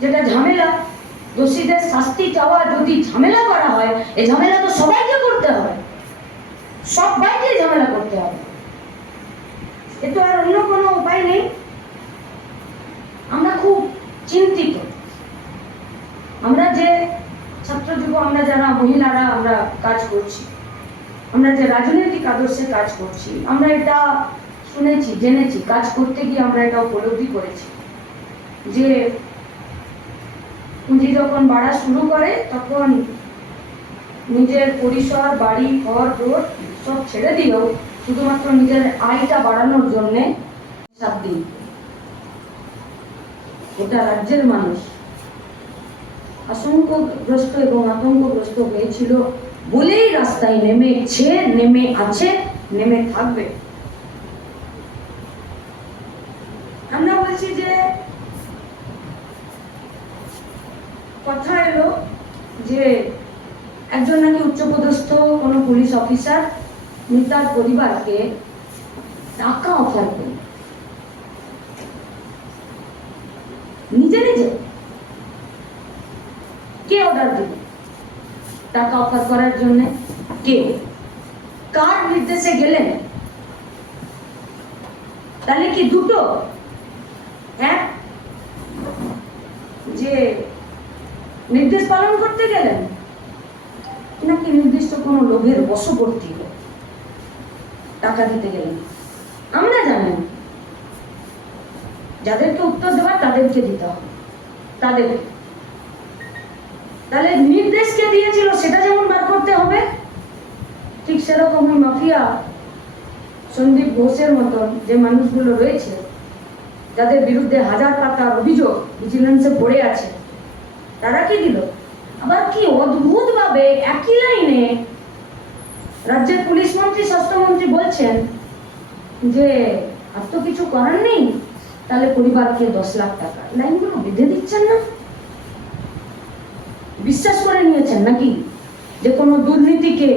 যেটা ঝামেলা। দোষীদের শাস্তি চাওয়া যদি ঝামেলা করা হয় এই ঝামেলা তো সবাইকে করতে হবে। সবাইকে ঝামেলা করতে হবে। এ তো আর অন্য কোনো উপায় নেই। আমরা খুব চিন্তিত। আমরা যে ছাত্র যুব আমরা যারা মহিলারা আমরা কাজ করছি, আমরা যে রাজনৈতিক আদর্শে কাজ করছি, আমরা এটা শুনেছি, জেনেছি, কাজ করতে গিয়ে আমরা এটা উপলব্ধি করেছি যে পুঁজি যখন বাড়া শুরু করে, তখন নিজের পরিসর, বাড়ি, ঘর দোর সব ছেড়ে দিলেও শুধুমাত্র নিজের আয়টা বাড়ানোর জন্যে গোটা রাজ্যের মানুষ আশঙ্কগ্রস্ত এবং আতঙ্কগ্রস্ত হয়েছিল বলেই রাস্তায় নেমেছে নেমে আছে, নেমে থাকবে আমরা বলছি যে কথা এলো যে একজন নাকি উচ্চপদস্থ কোনো পুলিশ অফিসার নেতার পরিবারকে টাকা অফার করল নিজে নিজে। কে অর্ডার দিল? টাকা অফার করার জন্য কে? কার নির্দেশে গেলেন? তাহলে কি দুটো? এক, যে নির্দেশ পালন করতে গেলেন? নাকি নির্দিষ্ট কোনো লোভের বশবর্তী হয়ে টাকা দিতে গেলেন। আমরা জানেন যাদেরকে উত্তর দেওয়ার তাদেরকে দিতে হবে। তাদেরকে। তাহলে নির্দেশকে দিয়েছিল সেটা যেমন বার করতে হবে, ঠিক সেরকম ওই মাফিয়া সন্দীপ ঘোষের মতন যে মানুষগুলো রয়েছে, যাদের বিরুদ্ধে হাজার পাতার অভিযোগ ভিজিলেন্সে পড়ে আছে, তারা কি দিল? আবার কি অদ্ভুত ভাবে একই লাইনে রাজ্যের পুলিশ মন্ত্রী স্বাস্থ্যমন্ত্রী বলছেন যে, আর তো কিছু করার নেই, তাহলে পরিবারকে দশ লাখ টাকা। লাইনগুলো বেঁধে দিচ্ছেন না? বিশ্বাস করে নিয়েছেন নাকি? যে কোনো দুর্নীতিকে,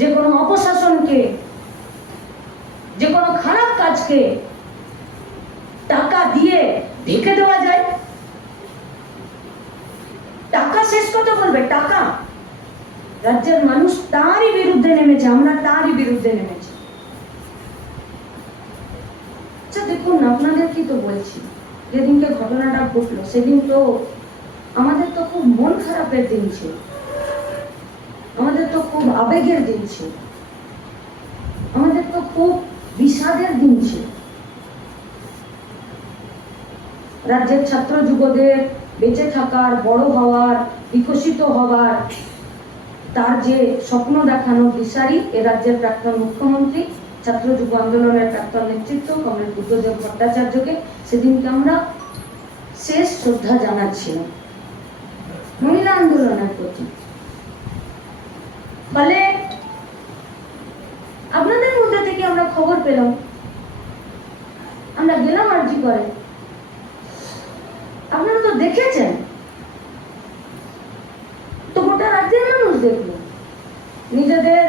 যে কোনো অপশাসনকে, যে কোনো খারাপ কাজকে টাকা দিয়ে ঢেকে দেওয়া যায় টাকা শেষ কথা বলবে টাকা রাজ্যের মানুষ তারই বিরুদ্ধে নেমেছে, আমরা তারই বিরুদ্ধে নেমেছি। আচ্ছা দেখুন, আপনাদের কি তো বলছি? যেদিনকে ঘটনাটা ঘটলো, সেদিন তো আমাদের তো খুব মন খারাপের দিন ছিল। আমাদের তো খুব আবেগের দিন ছিল। আমাদের তো খুব বিষাদের দিন ছিল। রাজ্যের ছাত্র যুবদের বেঁচে থাকার, বড় হওয়ার, বিকশিত হওয়ার তার যে স্বপ্ন দেখানো দিশারি, এ রাজ্যের প্রাক্তন মুখ্যমন্ত্রী, ছাত্র যুব আন্দোলনের প্রাক্তন নেতৃত্ব, কমরেড বুদ্ধদেব ভট্টাচার্যকে সেদিনকে আমরা শেষ শ্রদ্ধা জানাচ্ছিলাম। মহিলা আন্দোলনের প্রতি। ফলে আপনাদের মধ্যে থেকে আমরা খবর পেলাম। আমরা গেলাম আর্জি করে। আপনারা তো দেখেছেন গোটা রাজ্যের মানুষ দেখল। নিজেদের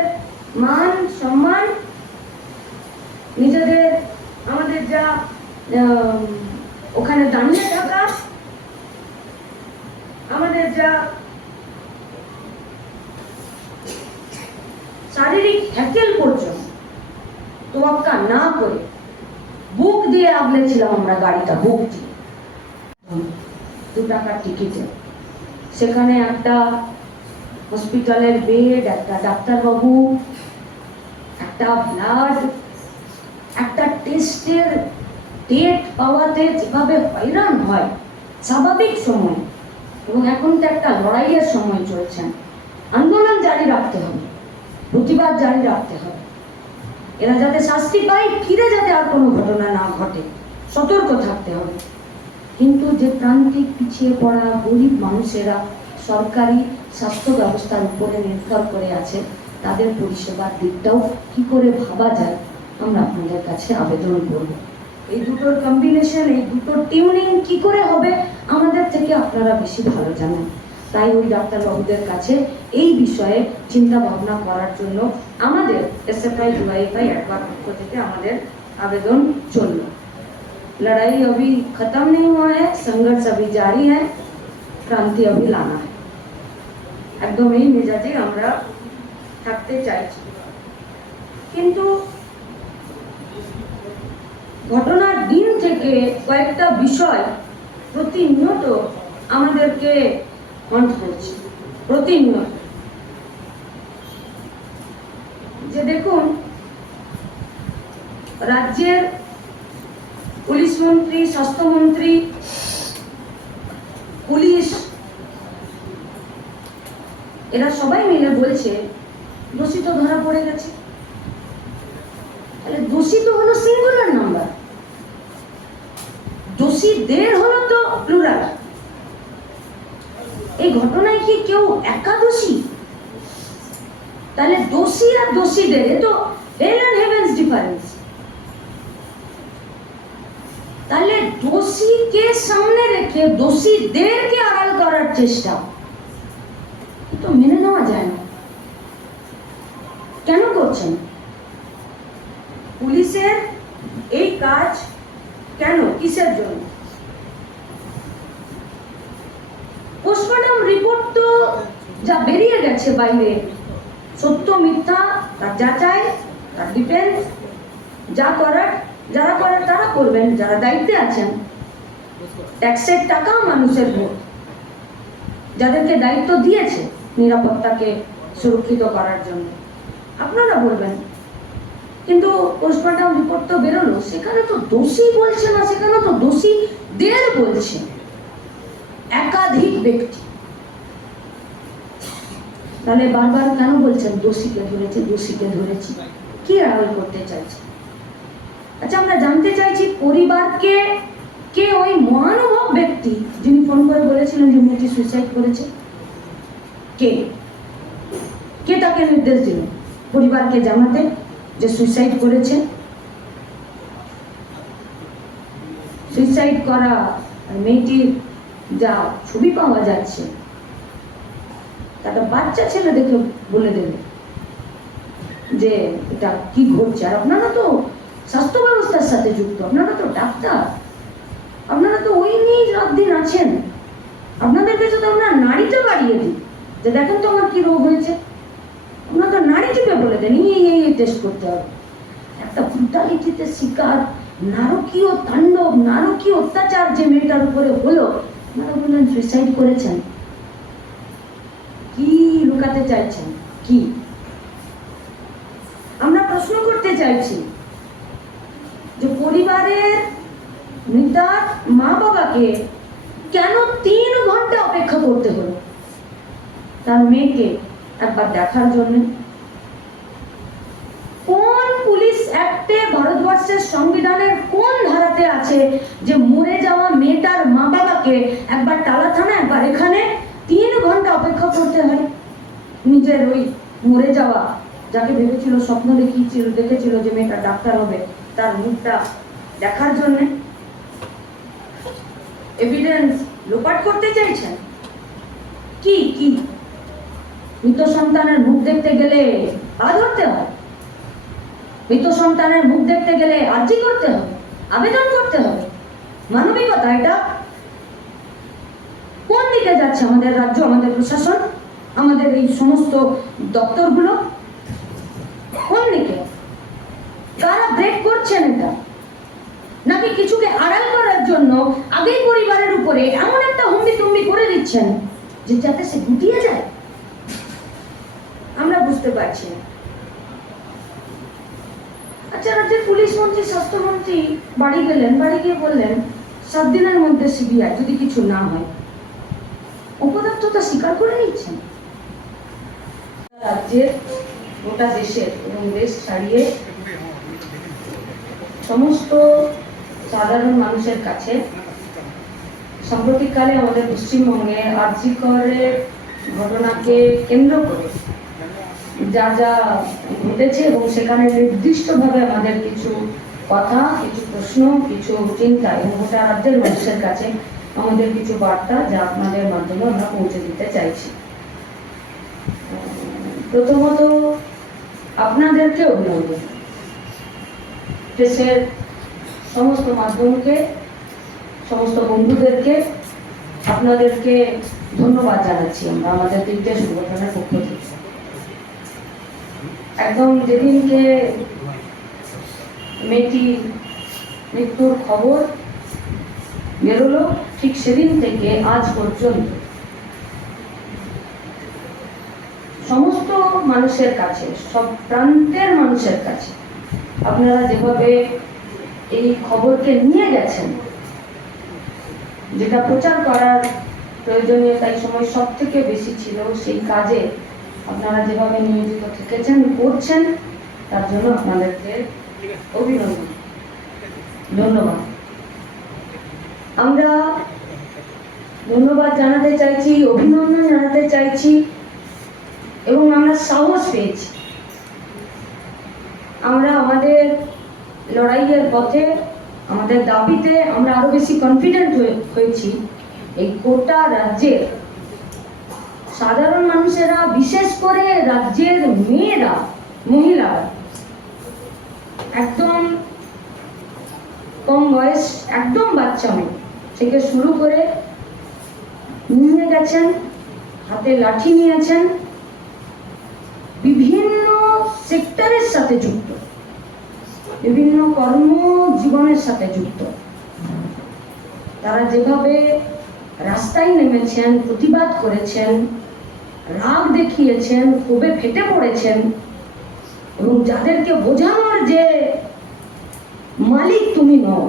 মান, সম্মান, নিজেদের আমাদের যা ওখানে দাঁড়িয়ে থাকা, আমাদের যা শারীরিক হ্যাকেল পর্যন্ত তোয়াক্কা না করে, বুক দিয়ে আগলেছিলাম আমরা গাড়িটা, বুক দিয়ে। দু টাকার টিকিটে সেখানে একটা হসপিটালের বেড, একটা ডাক্তারবাবু, একটা ব্লাড একটা টেস্টের ডেট পাওয়াতে যেভাবে হয়রান হয়, স্বাভাবিক সময়, এবং এখন তো একটা লড়াইয়ের সময় চলছেন আন্দোলন জারি রাখতে হবে, প্রতিবাদ জারি রাখতে হবে। এরা যাতে শাস্তি পায়, ফিরে যাতে আর কোনো ঘটনা না ঘটে, সতর্ক থাকতে হবে। কিন্তু যে প্রান্তিক পিছিয়ে পড়া গরিব মানুষেরা, সরকারি স্বাস্থ্য ব্যবস্থার উপরে নির্ভর করে আছে তাদের পরিষেবার দিকটাও কি করে ভাবা যায় আমরা আপনাদের কাছে আবেদন করব এই দুটোর কম্বিনেশন এই দুটোর টিউনিং কি করে হবে আমাদের থেকে আপনারা বেশি ভালো জানেন তাই ওই ডাক্তারবাবুদের কাছে এই বিষয়ে চিন্তা ভাবনা করার জন্য আমাদের एसएफआई यूआईएफआई একবার পক্ষ থেকে আমাদের আবেদন চলল लड़ाई अभी खत्म नहीं हुआ है संघर्ष अभी जारी है क्रांति अभी लाना है একদম এই মেজাজে আমরা থাকতে চাইছি। কিন্তু ঘটনার দিন থেকে কয়েকটা বিষয় প্রতিনিয়ত আমাদেরকে হন্ট করছে। প্রতিনিয়ত। যে দেখুন, রাজ্যের পুলিশ মন্ত্রী, স্বাস্থ্যমন্ত্রী, পুলিশ এরা সবাই মিলে বলছে দোষী ধরা পড়ে গেছে। তাহলে দোষী হলো সিঙ্গুলার নাম্বার দোষীদের হলো তো প্লুরাল এই ঘটনায় কি কেউ একাদশী তাহলে দোষী আর দোষীদের তো হেল অ্যান্ড হেভেন্স ডিফারেন্স তাহলে দোষীকে সামনে রেখে দোষীদেরকে আড়াল করার চেষ্টা। তো মেনে নেওয়া যায় না। কেন করছেন? পুলিশের এই কাজ কেন? কিসের জন্য? পোস্টমর্টম রিপোর্ট তো যা বেরিয়ে গেছে বাইরে, সত্য, মিথ্যা, তার যাচাই, তার ডিফেন্স যা করার, যারা করার তারা করবেন, যারা দায়িত্বে আছেন। ট্যাক্সের টাকা মানুষের ভোট, যাদেরকে দায়িত্ব দিয়েছে। নিরাপত্তাকে সুরক্ষিত করার জন্য। আপনারা বলবেন, কিন্তু পোস্টমর্টম রিপোর্ট তো বেরোলো, সেখানে তো দোষী বলছে না, সেখানে তো দোষীদের বলছে। একাধিক ব্যক্তি। তাহলে বারবার কেন বলছেন দোষীকে ধরেছি দোষীকে ধরেছি? কি আড়াল করতে চাইছে? আচ্ছা আমরা জানতে চাইছি পরিবারকে কে ওই মহানুভব ব্যক্তি যিনি ফোন করে বলেছিলেন যে মেয়েটি সুইসাইড করেছে? কে? কে তাকে নির্দেশ দিল? পরিবারকে জানাতে যে সুইসাইড করেছে? সুইসাইড করা মেয়েটির যা ছবি পাওয়া যাচ্ছে একটা বাচ্চা ছেলে দেখে বলে দেবে যে এটা কি ঘটছে। আর আপনারা তো স্বাস্থ্য ব্যবস্থার সাথে যুক্ত, আপনারা তো ডাক্তার, আপনারা তো ওই নিয়েই রাত দিন আছেন। আপনাদের কাছে তো আমরা নাড়িটা বাড়িয়ে দিই যে দেখেন তো আমার কি রোগ হয়েছে। আপনারা তো নাড়ি টিপে বলে দেন, এই এই টেস্ট করতে হবে। একটা ব্রুটালিটিতে শিকার, নারকীয় তাণ্ডব, নারকীয় অত্যাচার যে মেয়েটার উপরে হলো আপনারা বললেন সুইসাইড করেছেন। কি লুকাতে চাইছেন? কি? আমরা প্রশ্ন করতে চাইছি যে পরিবারের মৃতার মা বাবাকে কেন তিন ঘণ্টা অপেক্ষা করতে হলো? তার মেয়েকে একবার দেখার জন্য। কোন পুলিশ অ্যাক্টে ভারতবর্ষের সংবিধানের কোন ধারাতে আছে যে মরে যাওয়া মেয়েটার মা বাবাকে একবার টালা থানা একবার এখানে তিন ঘণ্টা অপেক্ষা করতে হয়? নিজের ওই মরে যাওয়া, যাকে ভেবেছিল স্বপ্ন দেখিয়েছিল, দেখেছিল যে মেয়েটা ডাক্তার হবে, তার মুখটা দেখার জন্য। এভিডেন্স লোপাট করতে চাইছেন? কি কি? মৃত সন্তানের মুখ দেখতে গেলে পা ধরতে হয়। মৃত সন্তানের মুখ দেখতে গেলে আর্জি করতে হবে আবেদন করতে হবে মানবিকতা, এটা কোন দিকে যাচ্ছে আমাদের রাজ্য, আমাদের প্রশাসন, আমাদের এই সমস্ত দপ্তরগুলো? কোন দিকে? কারা ব্রেক করছেন এটা? নাকি কিছুকে আড়াল করার জন্য আগেই পরিবারের উপরে এমন একটা হুম্বি তুম্বি করে দিচ্ছেন যে যাতে সে গুটিয়ে যায়? বুঝতে পারছি। আচ্ছা রাজ্যের পুলিশ মন্ত্রী স্বাস্থ্যমন্ত্রী বাড়ি গেলেন, বাড়ি গিয়ে বললেন, সাত দিনের মধ্যে সিবিআই যদি কিছু না হয়, অপদার্থতা স্বীকার করে নিচ্ছেন? রাজ্যের গোটা দেশের এবং দেশ ছাড়িয়ে সমস্ত সাধারণ মানুষের কাছে সাম্প্রতিককালে আমাদের পশ্চিমবঙ্গে আর্যিকরের ঘটনাকে কেন্দ্র করে যা যা ঘটেছে এবং সেখানে নির্দিষ্টভাবে আমাদের কিছু কথা, কিছু প্রশ্ন, কিছু চিন্তা এবং গোটা রাজ্যের মানুষের কাছে আমাদের কিছু বার্তা যা আপনাদের মাধ্যমে আমরা পৌঁছে দিতে চাইছি। প্রথমত, আপনাদেরকে অভিনন্দন। দেশের সমস্ত মাধ্যমকে, সমস্ত বন্ধুদেরকে আপনাদেরকে ধন্যবাদ জানাচ্ছি আমরা। আমাদের তিনটে সংগঠনের পক্ষ থেকে। একদম যেদিনকে মেয়েটি মৃত্যুর খবর বেরোলো, ঠিক সেদিন থেকে আজ পর্যন্ত। সমস্ত মানুষের কাছে, সব প্রান্তের মানুষের কাছে, আপনারা যেভাবে এই খবরকে নিয়ে গেছেন, যেটা প্রচার করার প্রয়োজনীয়তা এই সময় সব থেকে বেশি ছিল সেই কাজে আপনারা যেভাবে নিয়োজিত থেকেছেন, করছেন, তার জন্য আপনাদেরকে অভিনন্দন। ধন্যবাদ। আমরা ধন্যবাদ জানাতে চাইছি, অভিনন্দন জানাতে চাইছি এবং আমরা সাহস পেয়েছি। আমরা আমাদের লড়াইয়ের পথে, আমাদের দাবিতে আমরা আরও বেশি কনফিডেন্ট হয়েছি। এই গোটা রাজ্যের সাধারণ মানুষেরা, বিশেষ করে রাজ্যের মেয়েরা, মহিলারা, একদম কম বয়স, একদম বাচ্চা মেয়ে থেকে শুরু করে নিয়ে গেছেন, হাতে লাঠি নিয়েছেন, বিভিন্ন সেক্টরের সাথে যুক্ত, বিভিন্ন কর্ম জীবনের সাথে যুক্ত। তারা যেভাবে রাস্তায় নেমেছেন, প্রতিবাদ করেছেন রাগ দেখিয়েছেন, ক্ষোভে ফেটে পড়েছেন। এবং যাদেরকে বোঝানোর যে মালিক তুমি নও,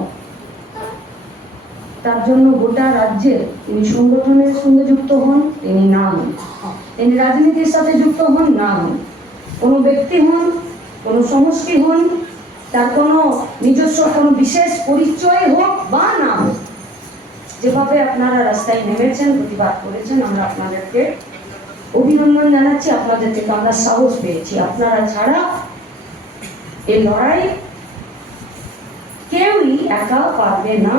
তার জন্য গোটা রাজ্যের তিনি সংগঠনের সঙ্গে যুক্ত হন, তিনি না হন। তিনি রাজনীতির সাথে যুক্ত হন, না হন। কোনো ব্যক্তি হন, কোনো সমষ্টি হন, তার কোনো নিজস্ব কোনো বিশেষ পরিচয় হোক বা না হোক, যেভাবে আপনারা রাস্তায় নেমেছেন, প্রতিবাদ করেছেন, আমরা আপনাদেরকে অভিনন্দন জানাচ্ছি আপনাদের থেকে আমরা সাহস পেয়েছি। আপনারা ছাড়া এই লড়াই কেউই একা পারবে না।